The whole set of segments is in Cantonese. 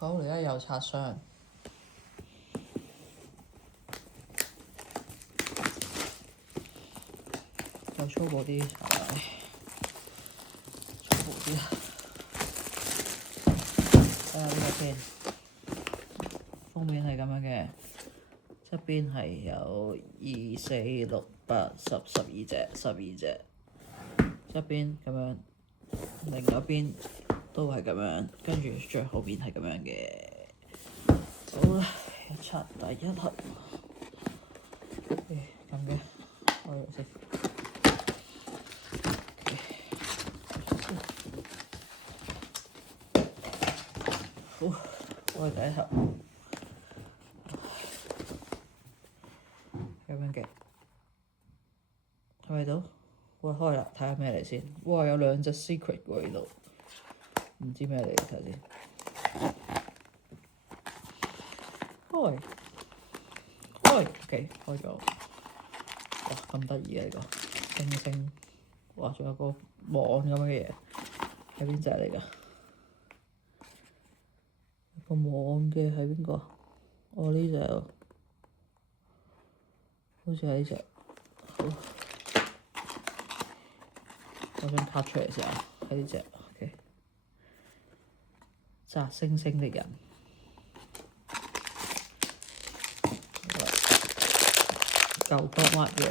好，而家又擦霜，再粗暴啲，粗暴啲啊！睇下呢個先，封面係咁樣嘅，側邊係有2、4、6、8、10、12隻，側邊咁樣，另一邊都係咁樣，跟住最後邊係咁樣嘅。好啦，一刷第一盒，咁嘅，開咗先。好，開第一盒，咁樣嘅，係咪到？哇，開啦，睇下咩嚟先。哇，有2隻 secret 喎呢度，唔知咩嚟，睇下先。開，OK，開咗。哇，咁得意啊呢個星星，哇，仲有個網咁嘅嘢，係邊隻嚟㗎？個網嘅係邊個？哦，呢隻，好似係呢隻。好，攞張卡出嚟先啊，係呢隻。OK，摘星星的人。舊角抹樣，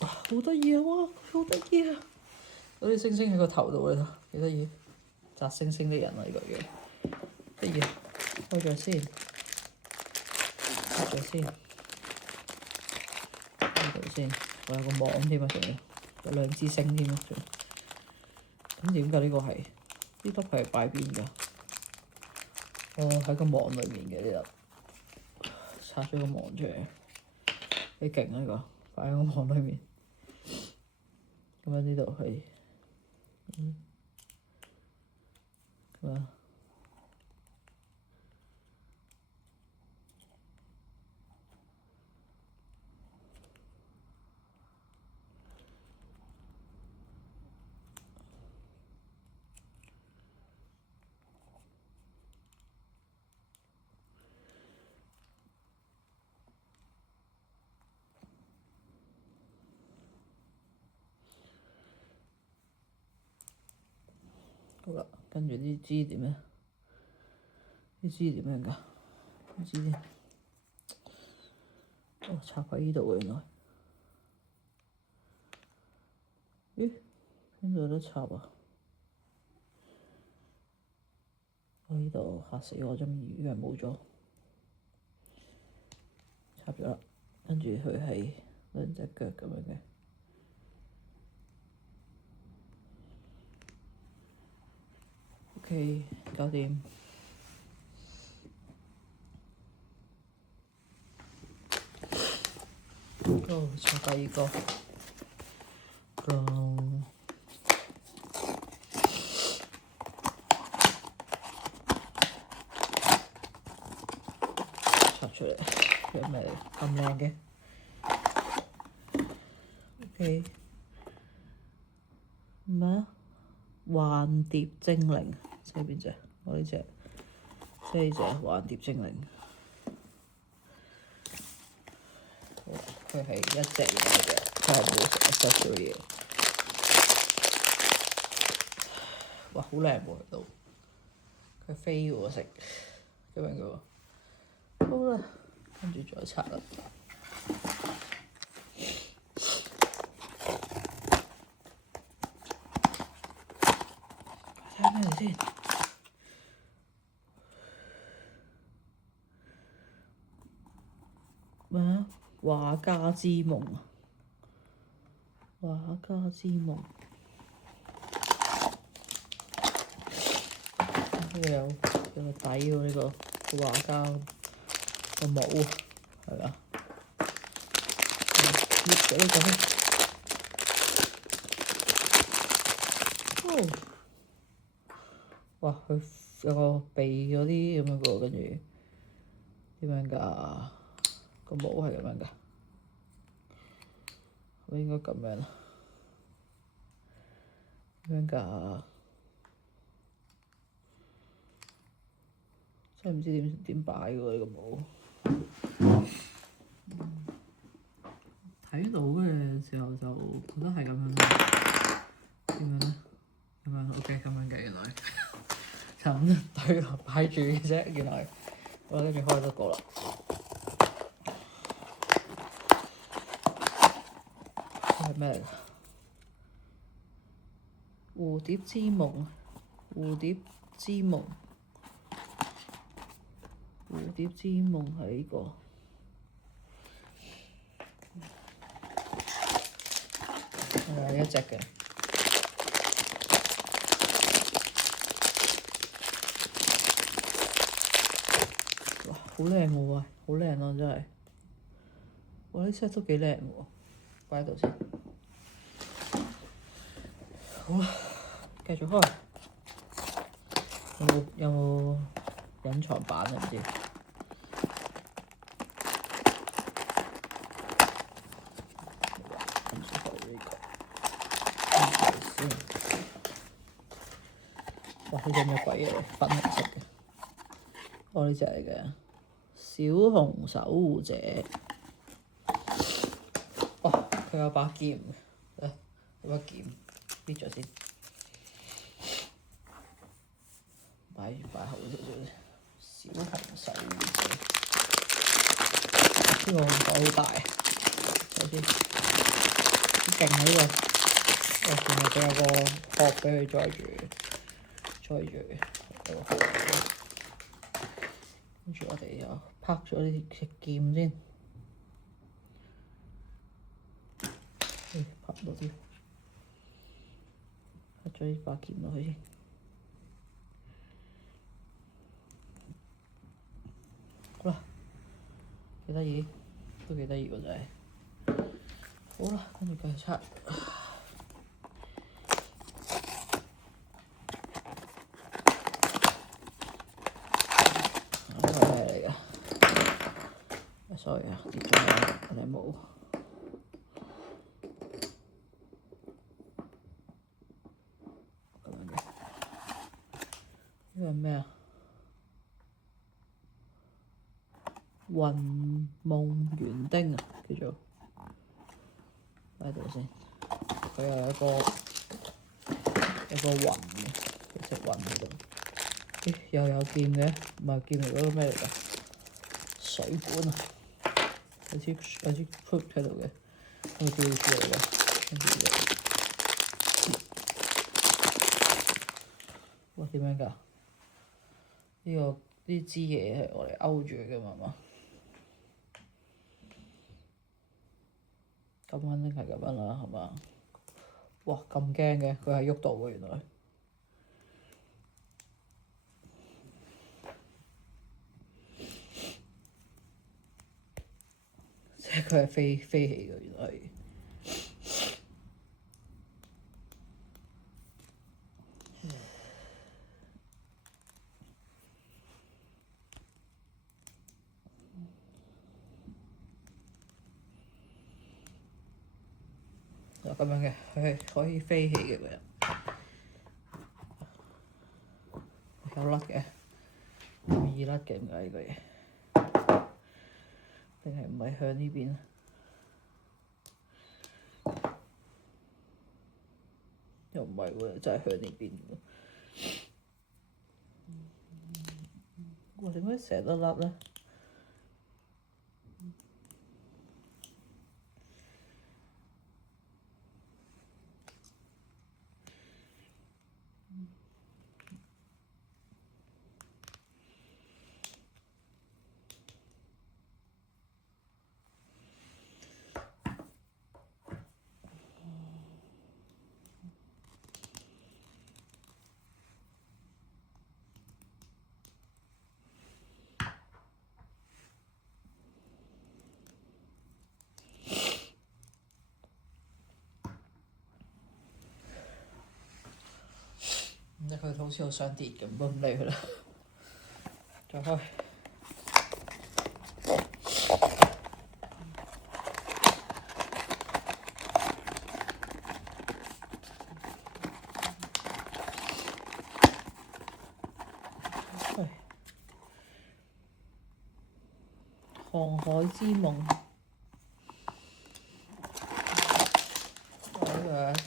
哇，好得意啊！哇，好得意啊！嗰啲星星喺個頭度嚟，幾得意。摘星星的人啊，呢個樣得意啊！開咗先，開咗先，呢度先。我有個網添啊，仲有2支星添啊，仲。咁點解呢個係？呢粒係擺邊㗎？喺個網裏面嘅呢粒。拆咗個網出嚟，幾勁啊！呢個擺喺個網裏面，咁樣呢度係，咁樣好啦，跟住呢支點咧？呢支點樣㗎？呢支插喺呢度喎，原來。咦？邊度有得插啊？我呢度嚇死我，以為冇咗，插咗啦。跟住佢係2隻腳咁樣嘅。OK，搞掂。插第2個。插出嚟，有咩嚟？咁靚嘅。OK。咩啊？幻蝶精靈，即係邊隻？我呢隻，即係呢隻幻蝶精靈。佢係一隻嘢嚟嘅，佢係冇食少少嘢。哇，好靚喎都，佢飛喎食，咁樣嘅喎。好啦，跟住再拆啦。睇下咩嚟先？咩啊？畫家之夢啊！畫家之夢。呢個有個底喎，呢個畫家個帽啊，係咪啊？呢個哦，哇！佢有個鼻嗰啲咁樣嘅，跟住點樣㗎？個帽係咁樣㗎，我應該咁樣啦，點樣㗎？真係唔知點擺喎呢個帽。睇到嘅時候就覺得係咁樣，點樣咧？咁樣 OK 咁樣嘅原來，就咁對落擺住嘅啫。原來我跟住開咗個啦。係咩嚟㗎？蝴蝶之夢，蝴蝶之夢，蝴蝶之夢係呢個。係一隻嘅。哇！好靚喎，好靚咯，真係。哇！呢 set 都幾靚喎，擺喺度先。好啦，繼續開。有冇隱藏版啊？唔知。哇！呢隻咩鬼嘢？粉紅色嘅。哦，呢隻嚟嘅小熊守護者。哇！佢有把劍嘅，有把劍，搣咗先，擺好少少先。小熊守護者，呢個好大，首先好勁啊！呢個，前面仲有個殼俾佢載住，有個殼。跟住我哋又拍咗呢隻劍先。拍唔到啲，拍咗呢把劍落去先。好啦，幾得意，都幾得意喎真係。好啦，跟住繼續拆。呢個係咩嚟㗎？sorry啊，跌咗我哋帽。呢個係咩啊？雲夢園丁啊，叫做擺喺度先。佢又有一個雲嘅，佢隻雲喺度。咦？又有劍嘅，唔係劍嚟嗰個咩嚟㗎？水管啊，有支 hook 喺度嘅，跟住吊住嚟嘅，跟住哇點樣㗎？呢支嘢係我哋勾住嘅嘛？咁肯定係咁樣啦，係嘛？哇！咁驚嘅，佢係喐到嘅原來。即係佢係飛起嘅原來係。就咁樣嘅，佢係可以飛起嘅個人，有甩嘅，咁易甩嘅點解呢個嘢？定係唔係向呢邊？又唔係喎，真係向呢邊喎。哇！點解成日都甩咧？佢好似好想跌咁，唔理佢啦。再開。航海之夢，呢個一嚿，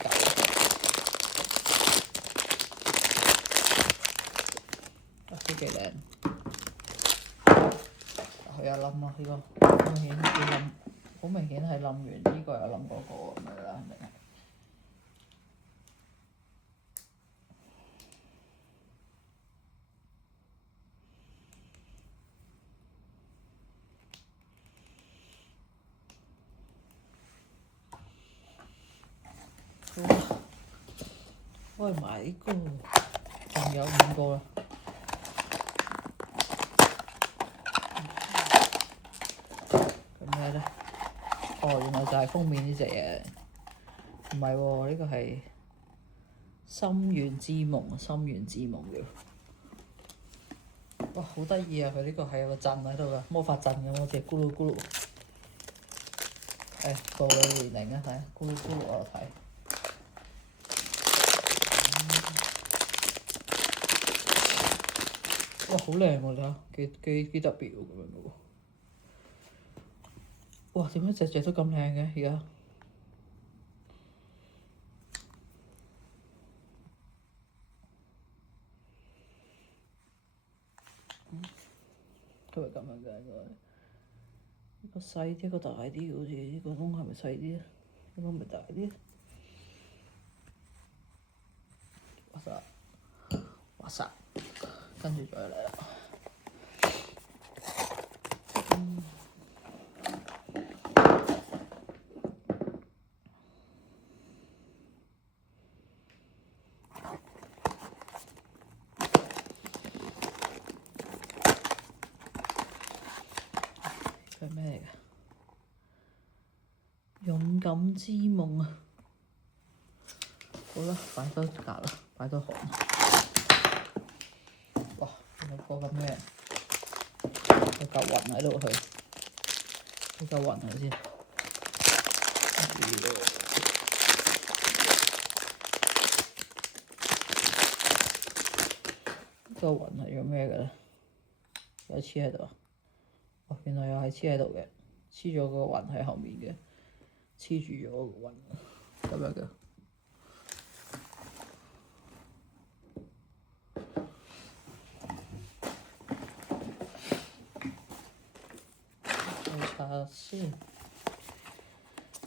都幾靚。佢有冧啊！呢個好明顯要冧，好明顯係冧完呢個又冧嗰個咁樣啦，肯定係。好啦，開埋呢個，仲有5個啦。咁咩咧？哦，原來就係封面呢隻嘢，唔係喎，呢個係心願之夢，心願之夢嘅。哇，好得意啊！佢呢個係有個陣喺度噶，魔法陣咁，好似咕嚕咕嚕。報你年齡啊，睇咕嚕咕嚕我睇。哇，好靚喎！你睇幾特別喎，咁樣嘅喎。哇，點解隻隻都咁靚嘅而家？都係咁樣嘅應該。呢個細啲，一個大啲，好似呢個窿係咪細啲？呢個係咪大啲？哇塞！跟住再嚟啦。佢係咩嚟㗎？勇敢之夢啊！好啦，擺多格啦，擺多行。哇！有個咁嘅有嚿雲喺度，佢有嚿雲係先。呢個雲係做咩嘅咧？有黐喺度啊！哦，原來又係黐喺度嘅，黐咗個雲喺後面嘅，黐住咗個雲咁樣嘅。再查先，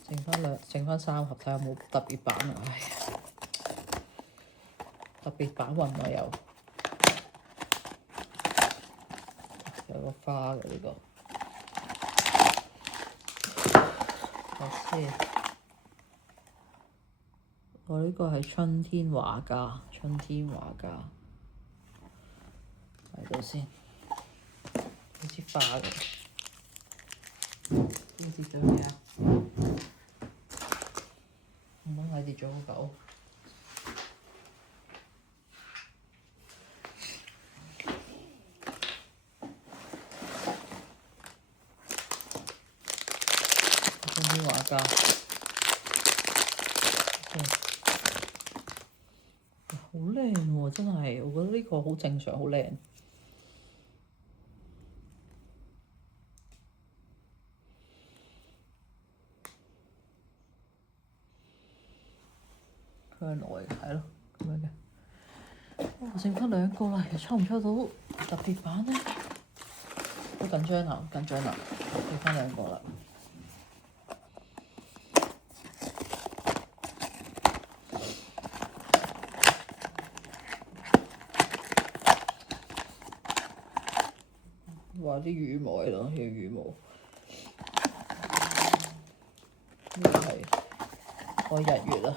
剩翻3盒，睇下有冇特別版啊！唉，特別版雲啊有個花嘅呢個。睇先，我呢個係春天畫家，春天畫家睇到先，好似花嘅。邊跌咗咩啊？唔通係跌咗個狗？春天畫家，好靚喎！真係，我覺得呢個好正常，好靚。向來係咯，咁樣嘅。哇，剩翻2個啦，又抽唔抽到特別版咧？好緊張啊！緊張啊！剩翻2個啦。哇！啲羽毛喺度，呢個羽毛。呢個係我日月啊！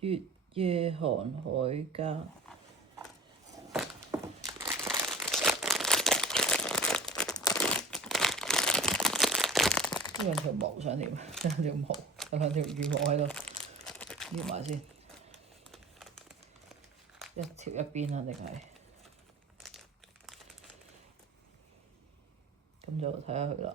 月夜航海家，呢兩條毛想點？兩條毛，有2條羽毛喺度，撩埋先，一條一邊啊，定係咁就睇下佢啦。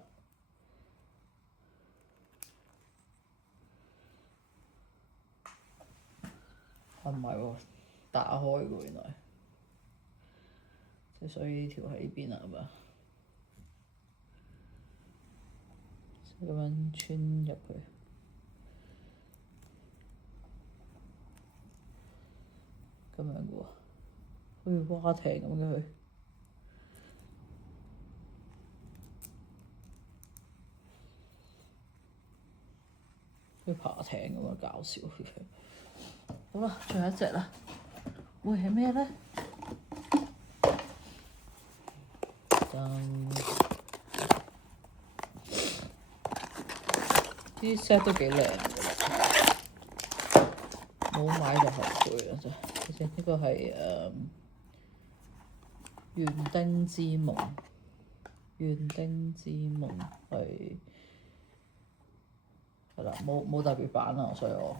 唔係喎，打開喎原來，所以呢條喺呢邊啊，係嘛？咁樣穿入去，咁樣嘅喎，好似蛙艇咁嘅佢，好似爬艇咁啊，搞笑嘅。好啦，最後一隻啦，會係咩咧？啲 set 都幾靚嘅，冇買就後悔啦真係。睇先，呢個係園丁之夢，園丁之夢係啦，冇特別版啊，所以我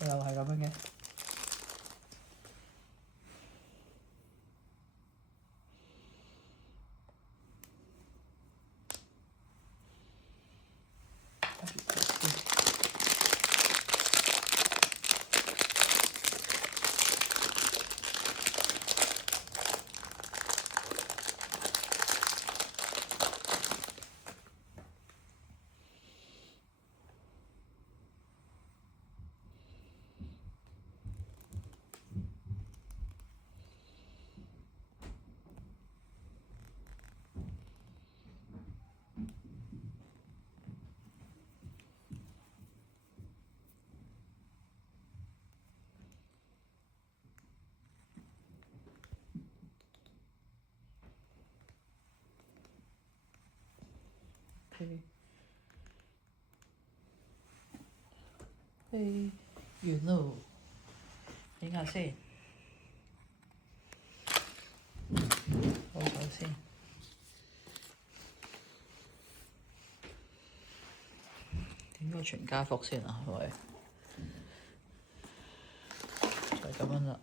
又係咁樣嘅。完咯，影下先，好先，影個全家福先啊，係咪？就係咁樣啦。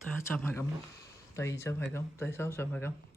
第一站係咁，第二站係咁，第三站係咁。